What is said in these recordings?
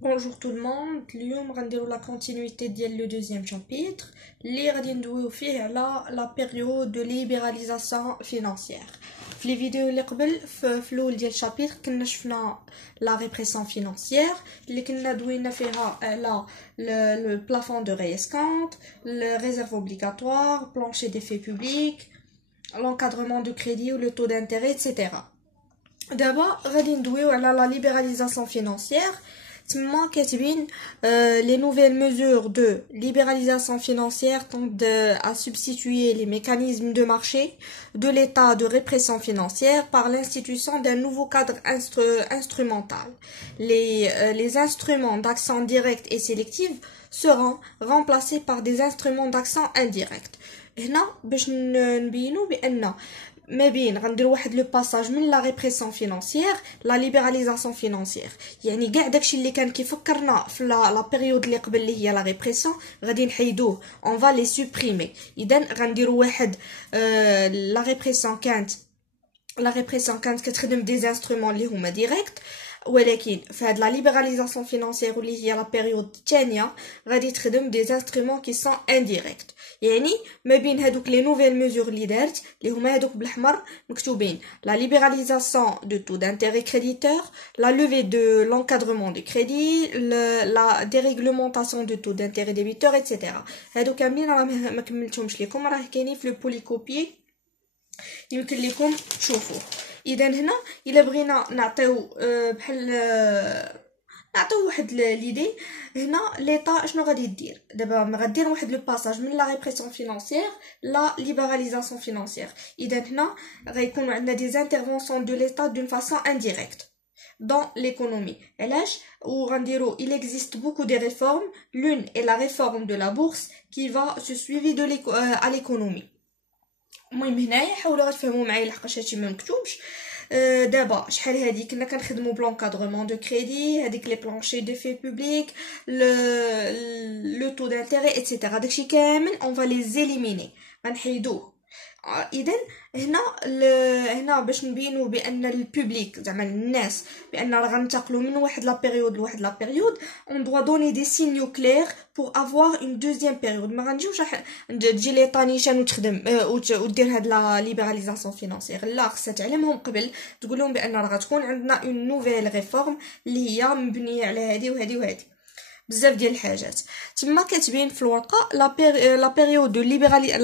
Bonjour tout le monde, اليوم غنديرو la continuité ديال le deuxième chapitre اللي غادي ندويو فيه على la période de libéralisation financière. في لي فيديو اللي قبل في الاول ديال الشابيتر كنا شفنا la répression financière اللي كنا دوينا فيها على le plafond de réescompte, le réserve obligatoire, plancher des faits publics, l'encadrement du crédit ou le taux d'intérêt, etc. D'abord غادي ندويو على la libéralisation financière. تما كاتبين les nouvelles mesures de libéralisation financière tendent à substituer les mécanismes de marché de l'état de répression financière par l'institution d'un nouveau cadre instrumental. Les instruments d'action directe et sélective seront remplacés par des instruments d'action indirecte. هنا باش نبينو بأن ما بين غنديروا واحد لو باساج من لا ريبريسيون فينانسيير لا ليبراليزاسيون فينانسيير، يعني كاع داكشي اللي كان كيفكرنا في لا بيريود اللي قبل اللي هي لا ريبريسيون غادي نحيدوه، اون فا لي سوبريمي. اذا غنديروا واحد لا ريبريسيون كانت كتخدم دي انسترومون اللي هما ديريكت، ولكن في هاد لا ليبراليزاسيون فينانسيير واللي هي لا بيريود الثانيه غادي تخدم دي انسترومون كي سون انديريكت. يعني ما بين هادوك لي نوفيل ميزور اللي دارت اللي هما هادوك بالاحمر مكتوبين لا ليبراليزاسيون دو تو دانتيري كريديتور، لا لوفي دو لونكادرمون دو كريدي، لا ديريغلومونطاسيون دو تو دانتيري ديبيتور ايتترا. هادو كاملين راه ما كملتهمش لكم، راه كاينين في لو بوليكوبي يمكن لكم تشوفوه. اذا هنا الا بغينا نعطيو بحال نعطيو واحد ليدي، هنا ليطا شنو غادي دير دابا؟ غادير واحد لو باساج من لا ريبريسيون فينانسيير لا ليبراليزاسيون فينانسيير. اذا هنا غيكونوا عندنا دي انترفونسيون دو ليطا دون فاسون انديريكت dans l'économie. علاش؟ وغنديرو il existe beaucoup de réformes. L'une est la réforme de la bourse qui va se suivre de à l'économie. المهم هنايا حاولوا غتفهموا معايا لحقاش هادشي ما مكتوبش. دابا شحال هادي كنا كنخدموا بلونكادرمون دو كريدي، هذيك لي بلانشي دو في بوبليك، لو تو دانتيري ايتترا، داكشي كامل اون فا لي زيليميني غنحيدوه. اذا هنا باش نبينوا بان البوبليك زعما الناس بان راه غنتقلوا من واحد لا بيريود لواحد لا بيريود، اون دوا دوني دي سينيو كلير pour avoir une deuxième période. ما غنجيوش تجي ليطا نيشان وتخدم ودير هاد لا ليبراليزاسيون فينانسيير، لا خصها تعلمهم قبل تقول لهم بان راه غتكون عندنا اون نوفيل ريفورم اللي هي مبنيه على هادي وهادي وهادي بزاف ديال الحاجات. تما كاتبين في الورقه la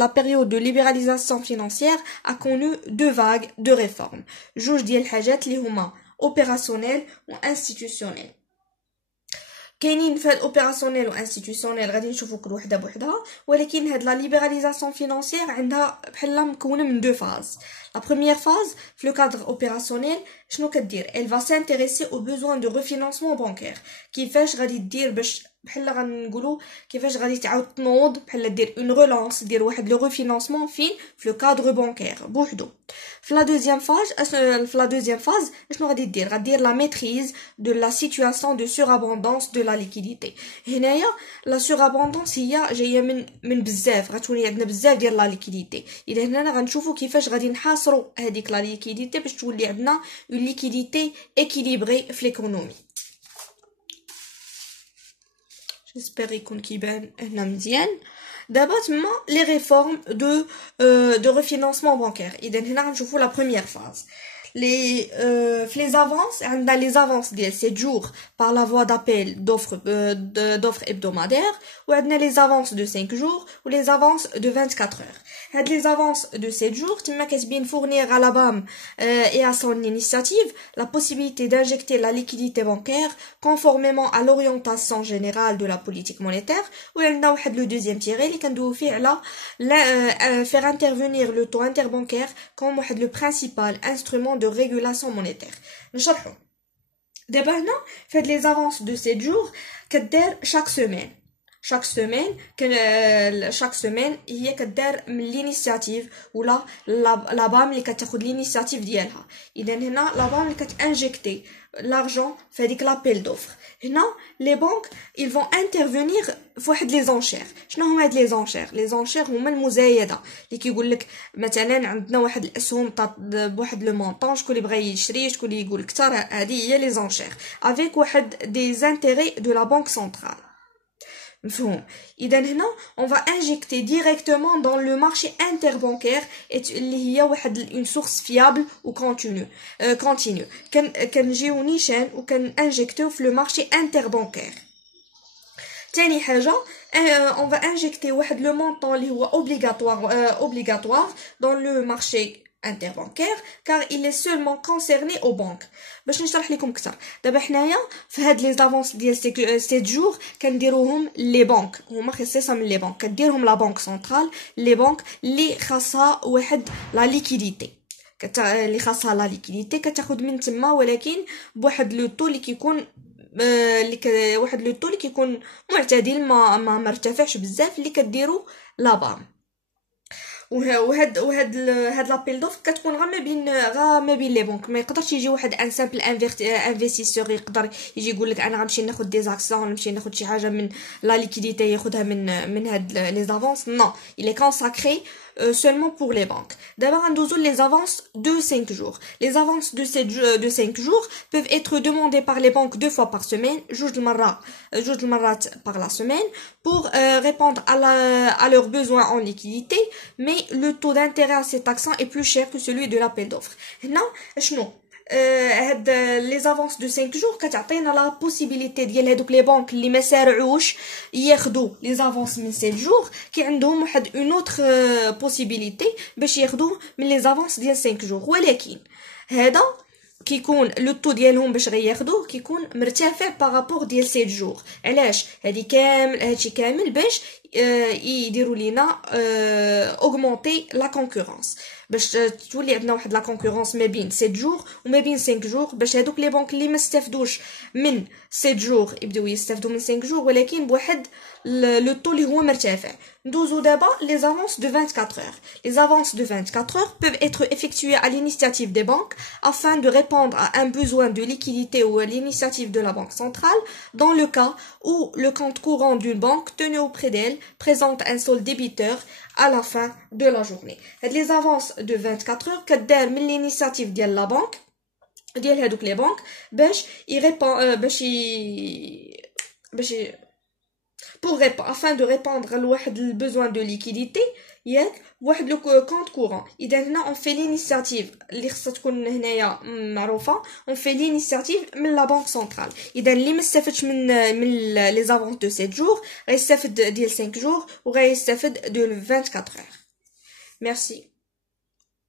période de libéralisation financière a connu deux vagues de réformes. جوج ديال الحاجات اللي هما opérationnel و institutionnel. كاينين في اوبيراسيونيل و انستيتيوشنيل غادي نشوفو كل وحده بوحدها، ولكن هاد لا ليبراليزاسيون فينانسيير عندها بحال مكونه من دو فاز. لا بروميير فاز في لو كادر اوبيراسيونيل شنو كدير؟ elle va s'intéresser aux besoins de refinancement bancaire. كيفاش غادي دير باش بحال غنقولوا كيفاش غادي تعاود تنوض، بحال دير اون ريلانس، دير واحد لو ريفينانسمون فين في لو كادر بانكير بوحدو. في لا دوزيام فاز شنو غادي دير؟ غادير لا ميتريز دو لا سيتوياسيون دو سورابوندونس دو لا ليكيديتي. هنايا لا سورابوندونس هي جايه من بزاف، غتولي عندنا بزاف ديال لا ليكيديتي. اذا هنا غنشوفوا كيفاش غادي نحاصروا هذيك لا ليكيديتي باش تولي عندنا اون ليكيديتي اكيليبري في ليكونومي. جيسبر يكون كيبان هنا مزيان. دابا تما لي ريفورم دو ريفينانسمون بانكير. اذا هنا غنشوفوا لا بروميير فاز في les avances عندنا les avances ديال 7 jours par la voie d'appel d'offres hebdomadaires، وعندنا les avances de 5 jours و les avances de 24 heures. هاد les avances de 7 jours تما كتبين fournir à la BAM et à son initiative la possibilité d'injecter la liquidité bancaire conformément à l'orientation générale de la politique monétaire. وعندنا واحد le deuxième tiré اللي كندويو فيه على faire intervenir le taux interbancaire comme واحد le principal instrument de régulation monétaire. نشرحو دابا هنا فهاد لي زافونس دو 7 jours كدير chaque semaine. chaque semaine chaque semaine هي كدار من l'initiative ولا la BAM اللي كتاخد l'initiative ديالها. اذا هنا la BAM اللي كتانجكتي l'argent في هذيك لابيل دوفر. هنا les banques ils vont intervenir في واحد لي زونشير. شنو هما هاد لي زونشير هما المزايده اللي كيقول لك مثلا عندنا واحد الاسهم بواحد لو مونطون، شكون اللي بغى يشري شكون اللي يقول كثر. هذه هي لي زونشير avec واحد دي زانتيري دو لا بانك سنترال. مفهوم؟ اذا هنا on va injecter directement dans le marché interbancaire اللي هي واحد une source fiable و continue كنجيو نيشان و كنانجكتيو في le marché interbancaire. تاني حاجه on va injecter واحد le montant اللي هو obligatoire dans le marché interbancaire car il est seulement concerné aux banques. باش نشرح لكم اكثر دابا حنايا في هاد لي زافونس ديال 7 جور كنديروهم لي بانك، هما خصيصا من لي بانك كديرهم لا بانك سنترال، لي بانك اللي خاصها واحد لا ليكيديتي اللي خاصها لا ليكيديتي كتاخد من تما، ولكن بواحد لو طو اللي كيكون واحد لو طو اللي كيكون معتدل ما مرتفعش بزاف اللي كديروا لا بام. وهاد لابيل دوف كتكون غا ما بين لي بنك. ما يقدرش يجي واحد ان سامبل انفستيسور يقدر يجي يقول لك انا غنمشي ناخذ دي زاكسيون، نمشي ناخذ شي حاجه من لا ليكيديتي ياخذها من هاد لي زافونس. نو il est consacré seulement pour les banques. D'abord غندوزو les avances de 5 jours. Les avances de 5 jours peuvent être demandées par les banques 2 fois par semaine, جوج المرات par la semaine, pour répondre à leurs besoins en liquidité, mais le taux d'intérêt à cet accent est plus cher que celui de l'appel d'offres. هنا شنو هاد لي زافونس دو 5 جور كتعطينا لا بوسيبيليتي ديال هادوك لي بانك اللي ما سارعوش ياخذوا لي زافونس من 7 جور كي عندهم واحد اون اوتر بوسيبيليتي باش ياخذوا من لي زافونس ديال 5 جور، ولكن هذا كيكون لو طو ديالهم باش غياخذوه كيكون مرتفع بارابور ديال 7 جور. علاش؟ هادشي كامل باش يديروا لينا اوغمونتي لا كونكورونس، باش تولي عندنا واحد لا كونكورونس ما بين 7 جور وما بين 5 جور، باش هادوك لي بنك اللي ما استفدوش من 7 جور يبداو يستافدوا من 5 جور ولكن بواحد لو طو اللي هو مرتفع. ندوزو دابا les avances de 24 heures. Les avances de 24 heures peuvent être effectuées à l'initiative des banques afin de répondre à un besoin de liquidité ou à l'initiative de la banque centrale dans le cas où le compte courant d'une banque tenu auprès d'elle présente un solde débiteur à la fin de la journée. Les avances de 24 heures كدار من l'initiative ديال la banque ديال هادوك لي بانك باش afin de répondre à واحد besoin de liquidité ياك واحد لو كونت كورون. اذا هنا on fait l'initiative اللي خصها تكون هنايا معروفه، on fait l'initiative من لا بانك سنترال. اذا اللي ما استفدش من لي زافونس دو 7 جور غيستافد ديال 5 جور وغيستافد دو 24 heures. Merci.